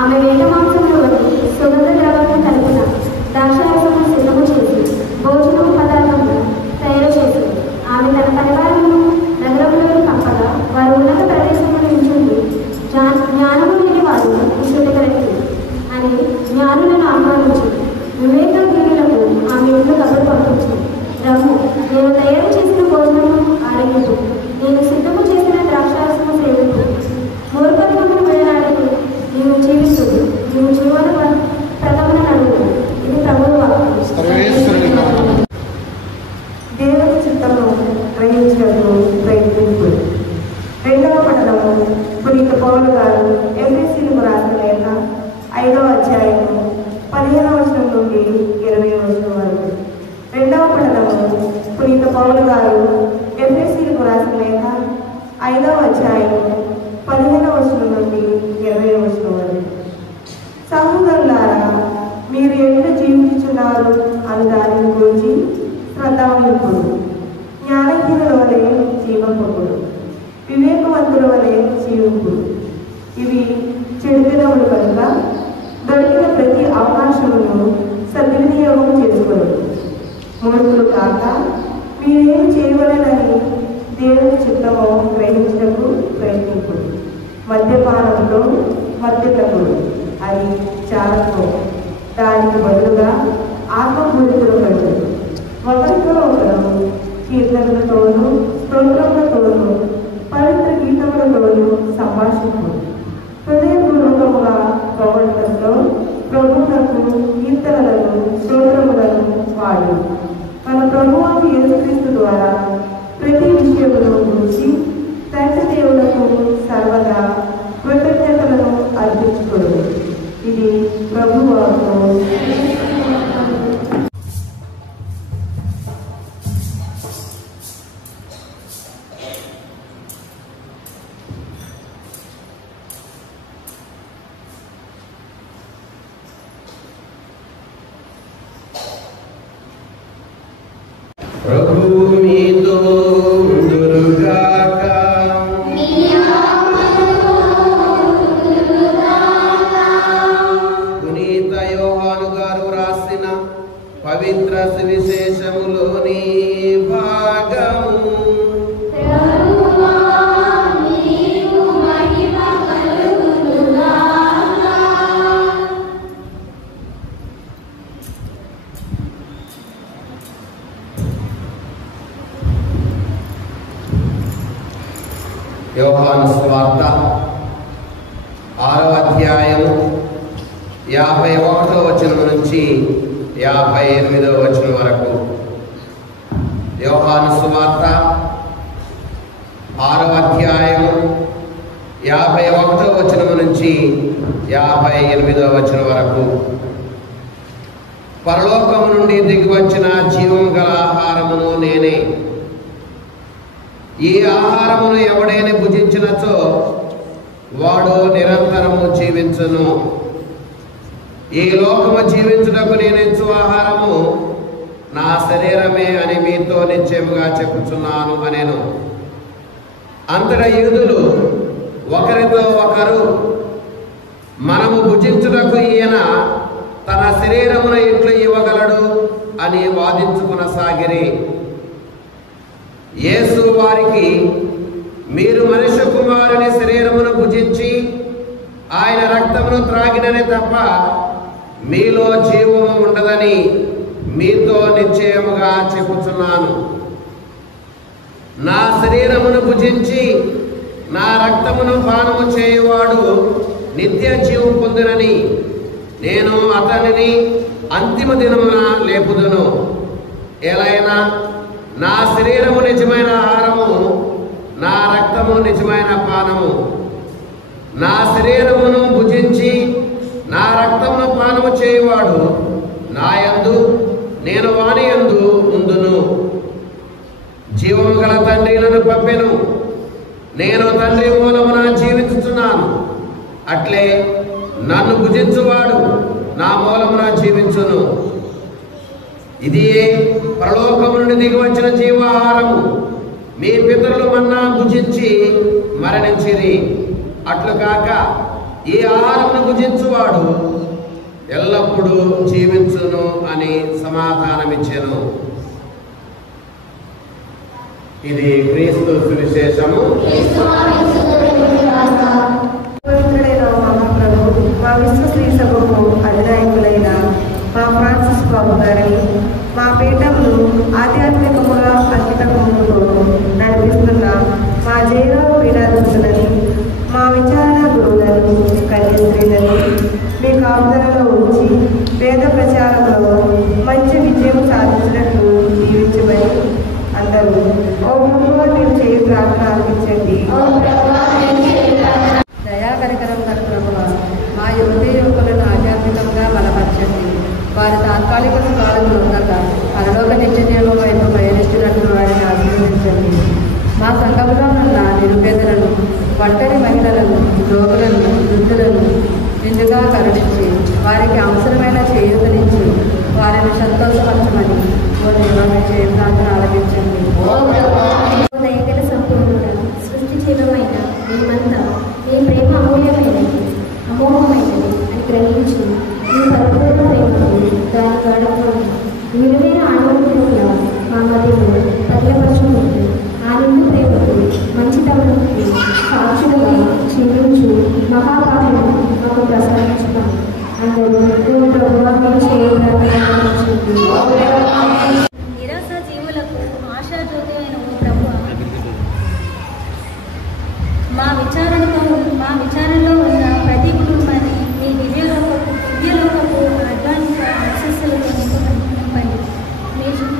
ఆమె వేట మాంసంలో సుగంధ ద్రవ్యాన్ని కలిపిన ద్రాక్షారసమును సిద్ధము చేసి భోజనము పదార్థము తయారు చేసింది. ఆమె తన పరివారమును నగరంలోకి పంపగా వారు ఉన్నత ప్రదేశంలో నిల్చుండి జ్ఞానము లేని వారు విశుద్ధి అని జ్ఞానులను ఆహ్వానించింది. వివేకజ్ఞులకు ఆమె ఇంట్లో కబురు పంపించింది. రమ్ము, నేను తయారు చేసిన భోజనము ఆరగించు, నేను సిద్ధము చేసిన ద్రాక్షారసము సేవించు. మూర్ఖత్వమును విడనాడకు, నీవు జీవిస్తు, నీవు జీవన ప్రథమన నడువు. ఇది ప్రభువు వాక్కు. దేవుని చిత్తము గ్రహించినట్లు ప్రయత్నింపు. రెండవ పట్టణము పునీత పౌలు గారు ఎఫెసీయులకు రాసిన లేఖ 5వ అధ్యాయము 15వ వచనం నుండి 20వ వచనం వరకు. రెండవ పట్టణము పునీత పౌలు గారు ఎఫెసీయులకు రాసిన లేఖ 5వ అధ్యాయము 15వ వచనం నుండి 20వ వచనం వరకు. సహోదరులారా, మీరు ఎట్లు జీవించుచున్నారు అని దానిని గురించి శ్రద్ధావహింపుడు. జ్ఞానహీనుల వలె జీవకుడు, వివేకవంతుల వలె జీవింపుడు. ఇవి చెడు దినములు కనుక దొరికిన ప్రతి అవకాశమును సద్వినియోగం చేసుకోరు. మూర్ఖులు కాక మీరేం చేయవలెనని దేవుని చిత్తము గ్రహించటకు ప్రయత్నింపుడు. మద్యపానంలో మద్యతకుడు, అది చాలకో, దానికి బదులుగా ఆత్మపూరితులు పడు. ఒకరితో ఒకరు కీర్తనలతోనూ స్తోత్రములతోనూ పవిత్ర గీతములతోనూ సంభాషించు. హృదయపూర్వకముగా ప్రవర్తనలో ప్రభువులకు కీర్తనలను స్తోత్రములను వాడు. మన ప్రభువు యేసుక్రీస్తు ద్వారా ప్రతి విషయమును గురించి తండ్రి దేవులకు సర్వదా కృతజ్ఞతలను అర్పించుకోడు. ఇది ప్రభువు వాక్కు. ప్రభువు మీతో ఉండునుగాక. పునీత యోహాను గారు రాసిన పవిత్ర సువిశేషములోని భాగము. యోహాను సువార్త 6వ అధ్యాయము 51వ వచనం నుంచి 58వ వచనం వరకు. యోహాను సువార్త 6వ అధ్యాయము 51వ వచనం నుంచి 58వ వచనం వరకు. పరలోకము నుండి దిగి వచ్చిన జీవం గల ఆహారమును నేనే. ఈ ఆహారమును ఎవడైనా భుజించినచో వాడు నిరంతరము జీవించును. ఈ లోకము జీవించుటకు నేనిచ్చు ఆహారము నా శరీరమే అని మీతో నిశ్చయముగా చెప్పుచున్నాను అనేను. అంతటా యూదులు ఒకరితో ఒకరు, మనము భుజించుటకు ఈయన తన శరీరమును ఎట్లు ఇవ్వగలడు అని వాదించుకొనసాగిరి. యేసు వారికి, మీరు మనుష్య కుమారుని శరీరమును భుజించి ఆయన రక్తమును త్రాగిననే తప్ప మీలో జీవము ఉండదని మీతో నిశ్చయముగా చెప్పుచున్నాను. నా శరీరమును భుజించి నా రక్తమును పానము చేయువాడు నిత్య జీవం పొందునని నేను అతనిని అంతిమ దినమున లేపుదును. ఎలైనా నా శరీరము నిజమైన ఆహారము, నా రక్తము నిజమైన పానము. నా శరీరమును భుజించి నా రక్తమును పానము చేయువాడు నా యందు, నేను వాని యందు ఉందును. జీవము గల తండ్రి నన్ను పంపెను, నేను తండ్రి మూలమున జీవించుచున్నాను. అట్లే నన్ను భుజించువాడు నా మూలమున జీవించును. ఇది పరలోకము నుండి దిగి వచ్చిన జీవాహారము. మీ పితరులు మన్నా భుజించి మరణించిరి. అట్లు కాక ఈ ఆహారమును భుజించువాడు ఎల్లప్పుడూ జీవించును అని సమాధానమిచ్చెను. ఇది క్రీస్తు సువిశేషము. పవిత్రుడైన మహాప్రభు మా విశ్వ శ్రీ సభకు అధినాయకులైన మా ఫ్రాన్సిస్ బాబు గారిని మా పీఠంను ఆధ్యాత్మికముగా అంకితముతో నడిపిస్తున్న మా జయరావు పీఠాధీశులని మా విచారణ గురువులను కన్యాస్త్రీలను మీ కాపుదలలో ఉంచి వేద ప్రచారంలో మంచి విజయం సాధించినట్లు జీవించమని అందరూ ఓ ప్రభువా మీరు చేయి ప్రార్థన అర్పించండి. దయాకరికరం గల ప్రభువా, మా యువతీ యువకులను ఆధ్యాత్మికంగా బలపరచండి. వారి తాత్కాలిక సుఖాలను ఉండక పరలోక నిత్యజీవం వైపు పయనిస్తున్నట్లు వారిని ఆశీర్వదించండి. మా సంఘంలో ఉన్న నిరుపేదలను, ఒంటరి మహిళలను, రోగులను, వృద్ధులను నిండుగా కరుణించి వారికి అవసరమైన చేయూతనిచ్చి వారిని సంతోషపరచమని ఓ దేవాన్ని చేయ ప్రార్థన ఆలపించండి. దయగల సంపూర్ణుడ, సృష్టి జీవమైన మేమంతా నీ ప్రేమ అమూల్యమైనది, అమోఘమైనది అని గ్రహించి నీ పరిపూర్ణ ప్రేమకు దాని గడప విలువైన ఆనందంలో మా మధ్యలో పర్యపరచుకుంటూ ఆ నిండు ప్రేమకు మంచితనానికి సాక్షులుగా క్షమించు మహాపాలను మాకు ప్రసాదించుతాము. అందరూ ప్రభువా మీరు చేయగలిగింది. నిరాశ జీవులకు ఆశాజ్యోతి అయిన ఓ ప్రభువా, మా విచారణలో ఉన్న ప్రతి కుటుంబాన్ని మీ దివ్యలోకపు అడ్వాన్స్ ఆశీస్సులతో నింపండి.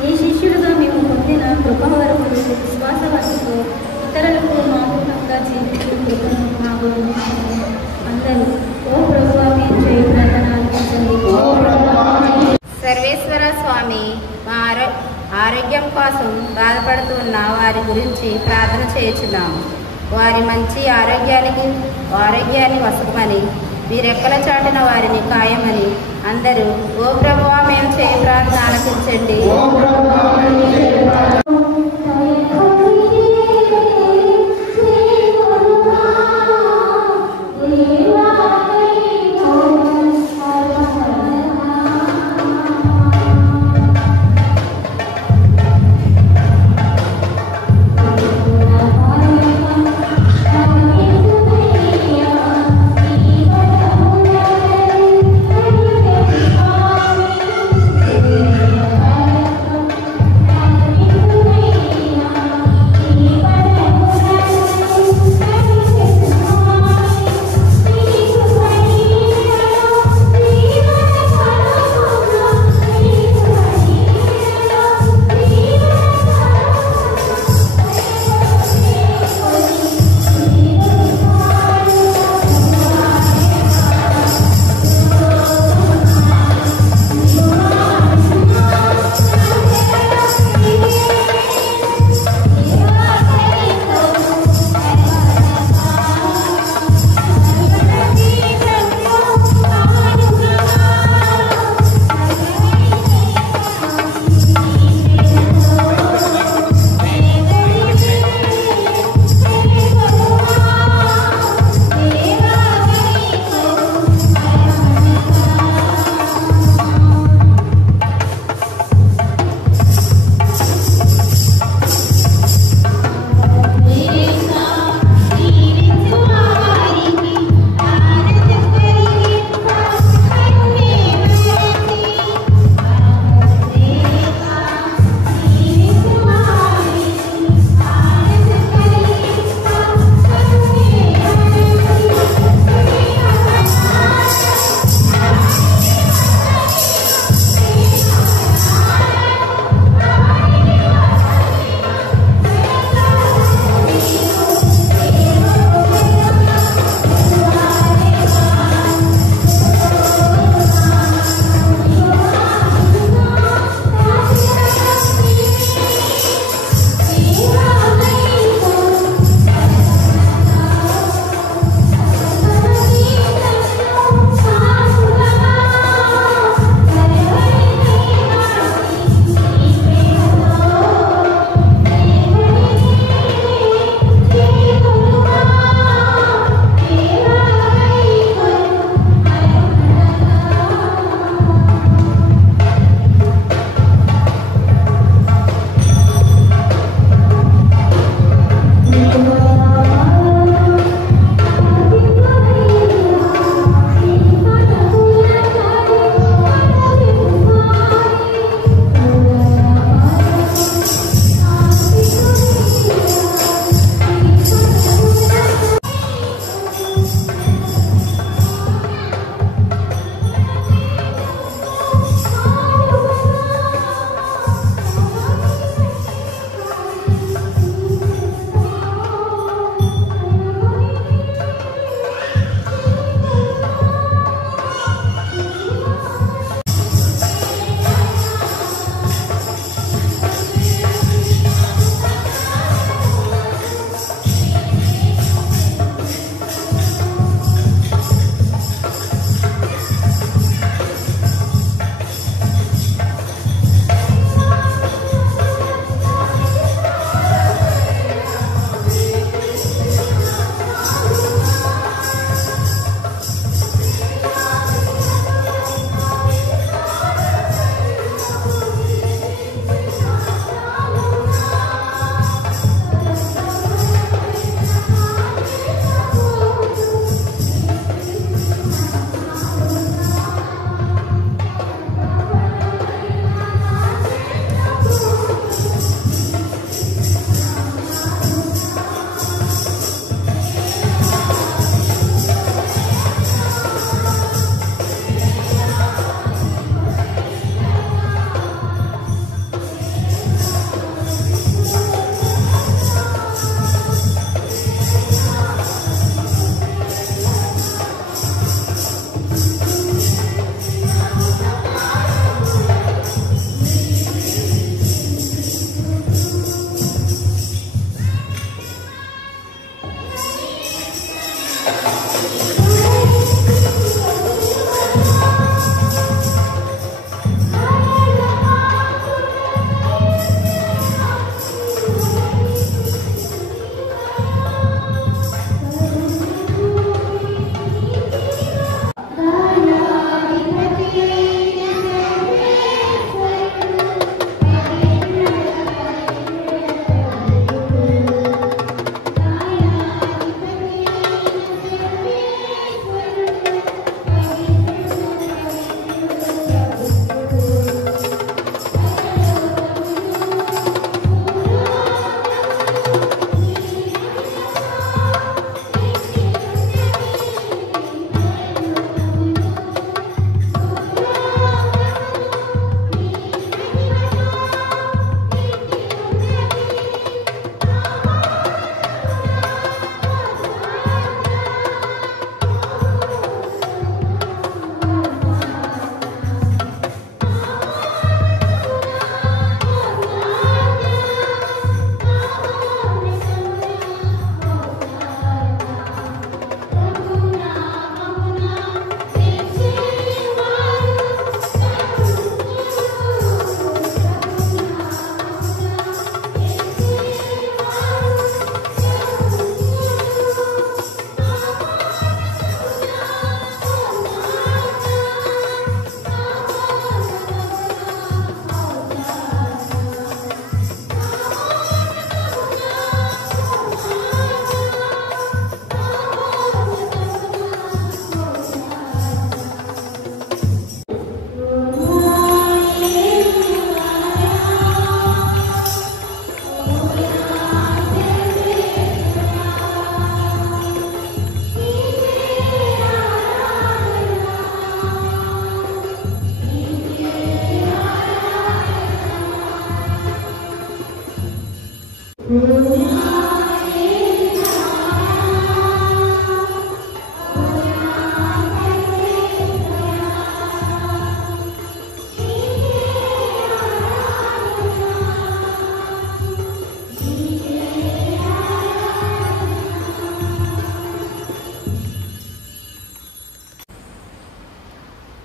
మీ శిష్యులుగా మేము పొందిన కృపావరములు విశ్వాసవశతో ఇతరులకు మామూలుగా జీవించే కృపను మాకు అందించండి. అందరూ ఓ ప్రభువా మీరు చేయ ప్రార్థన అనిపించండి. సర్వేశ్వర స్వామి, మా ఆరోగ్యం కోసం బాధపడుతున్న వారి గురించి ప్రార్థన చేయుచున్నాము. వారి మంచి ఆరోగ్యాన్ని వసమని, మీరెక్కల చాటిన వారిని ఖాయమని అందరూ ఓ ప్రభువా మేము చేయ ప్రార్థన ఆలకించండి. Thank you.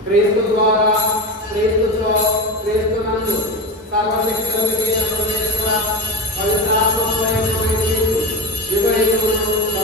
క్రీస్తు ద్వారా క్రీస్తుతో క్రీస్తునందు సర్వశక్తులను పవిత్రాత్మకమైన యుగ యుగములు